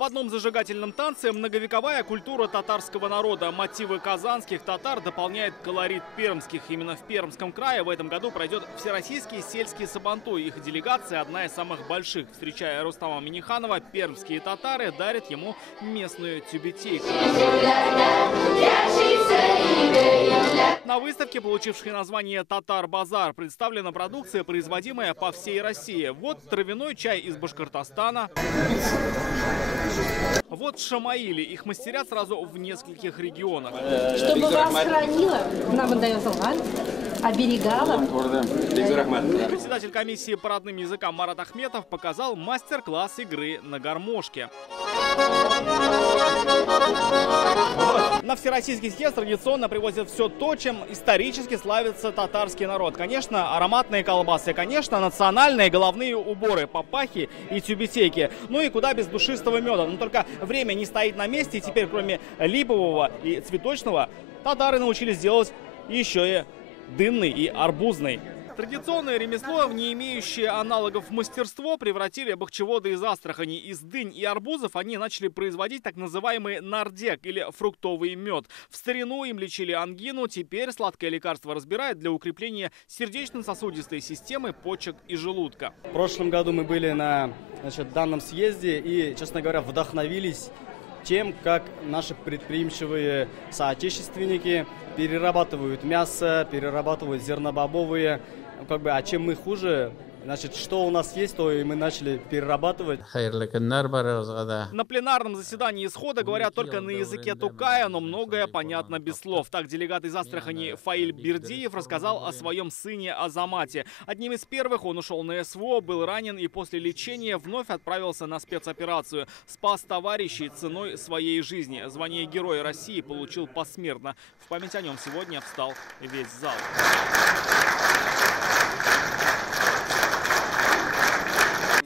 В одном зажигательном танце многовековая культура татарского народа. Мотивы казанских татар дополняет колорит пермских. Именно в Пермском крае в этом году пройдет Всероссийский сельский сабантуй. Их делегация одна из самых больших. Встречая Рустама Минниханова, пермские татары дарят ему местную тюбетейку. На выставке, получившей название «Татар-базар», представлена продукция, производимая по всей России. Вот травяной чай из Башкортостана. Вот шамаили. Их мастерят сразу в нескольких регионах. Чтобы вас хранила, нам отдает оберегала. Председатель комиссии по родным языкам Марат Ахметов показал мастер-класс игры на гармошке. На Всероссийский съезд традиционно привозят все то, чем исторически славится татарский народ. Конечно, ароматные колбасы, конечно, национальные головные уборы, папахи и тюбетейки. Ну и куда без душистого меда. Но только время не стоит на месте, и теперь кроме липового и цветочного татары научились делать еще и дынный и арбузный. Традиционное ремесло, в не имеющее аналогов мастерство, превратили бахчеводы из Астрахани. Из дынь и арбузов они начали производить так называемый нардек или фруктовый мед. В старину им лечили ангину, теперь сладкое лекарство разбирают для укрепления сердечно-сосудистой системы, почек и желудка. В прошлом году мы были на данном съезде и, честно говоря, вдохновились тем, как наши предприимчивые соотечественники перерабатывают мясо, перерабатывают зернобобовые. А чем мы хуже, значит, что у нас есть, то и мы начали перерабатывать. На пленарном заседании исхода говорят только на языке тукая, но многое понятно без слов. Так делегат из Астрахани Фаиль Бердиев рассказал о своем сыне Азамате. Одним из первых он ушел на СВО, был ранен и после лечения вновь отправился на спецоперацию. Спас товарищей ценой своей жизни. Звание Героя России получил посмертно. В память о нем сегодня встал весь зал.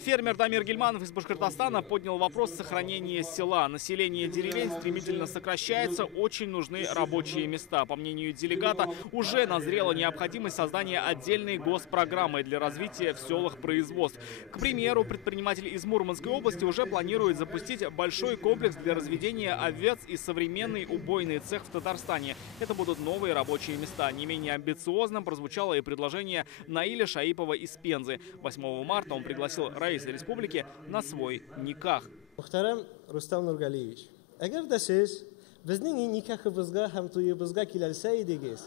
Фермер Дамир Гельманов из Башкортостана поднял вопрос сохранения села. Население деревень стремительно сокращается, очень нужны рабочие места. По мнению делегата, уже назрела необходимость создания отдельной госпрограммы для развития в селах производств. К примеру, предприниматель из Мурманской области уже планирует запустить большой комплекс для разведения овец и современный убойный цех в Татарстане. Это будут новые рабочие места. Не менее амбициозным прозвучало и предложение Наиля Шаипова из Пензы. 8 марта он пригласил раиса республики на свой никах. Мухтарам Рустам Нургалиевич, агар да сез безнең никахыбызга һәм туебызга киләлсә идегез.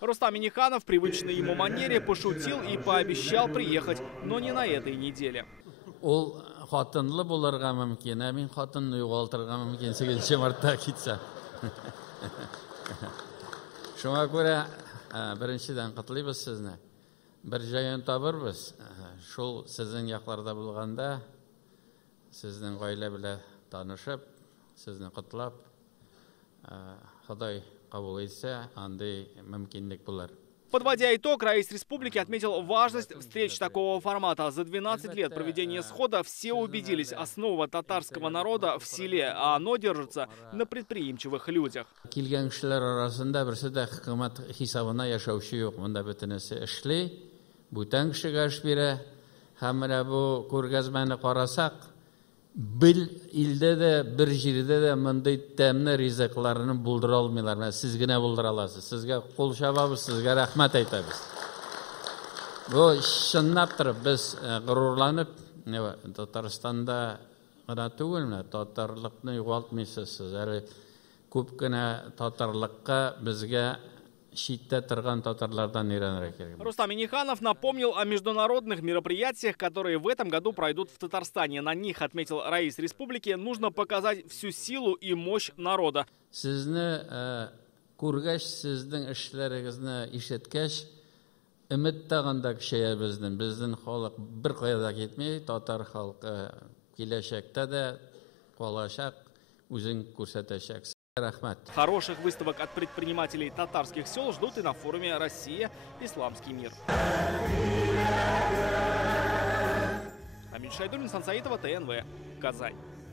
Рустам Минниханов в привычной ему манере пошутил и пообещал приехать, но не на этой неделе. Ол хатынлы булырга мөмкин, ә мин хатынны югалтырга мөмкин 8 мартта китсә. Шуңа күрә беренчедән котлыйбыз сезне. Бер җаен табырбыз. Шул сезнең якларда булганда, сезнең гаилә белән танышып, сезне котлап, Ходай кабул итсә, андый мөмкинлек булыр. Подводя итог, раис республики отметил важность встреч такого формата. За 12 лет проведения схода все убедились, основа татарского народа в селе, а оно держится на предприимчивых людях. Килгән кешеләр арасында берсе дә хөкүмәт хисабына яшәүче юк. Монда бөтенесе эшли, бүтән кешегә эш бирә. Һәм менә бу күргәзмәне карасак, бил илдә дә, бер җирдә дә мондый тәмле ризыкларны булдыра алмыйлар. Менә сез генә булдыра аласыз. Сезгә кул чабабыз, сезгә рәхмәт әйтәбез. Бу чынлап торып без горурланып, Татарстанда гына түгел, татарлыкны югалтмыйсыз. Әле күп кенә татарлыкка безгә читтә торган татарлардан өйрәнергә кирәк. Рустам Минниханов напомнил о международных мероприятиях, которые в этом году пройдут в Татарстане. На них, отметил раис республики, нужно показать всю силу и мощь народа. Сезне күргәч, сезнең эшләрегезне ишеткәч, өмет тагында көчәя безнең халык бер кайда китми, татар халкы киләчәктә дә калачак, үзен күрсәтәчәк. Хороших выставок от предпринимателей татарских сел ждут и на форуме «Россия. Исламский мир». Амиль Шайдуллин, Сан Саитова, ТНВ, Казань.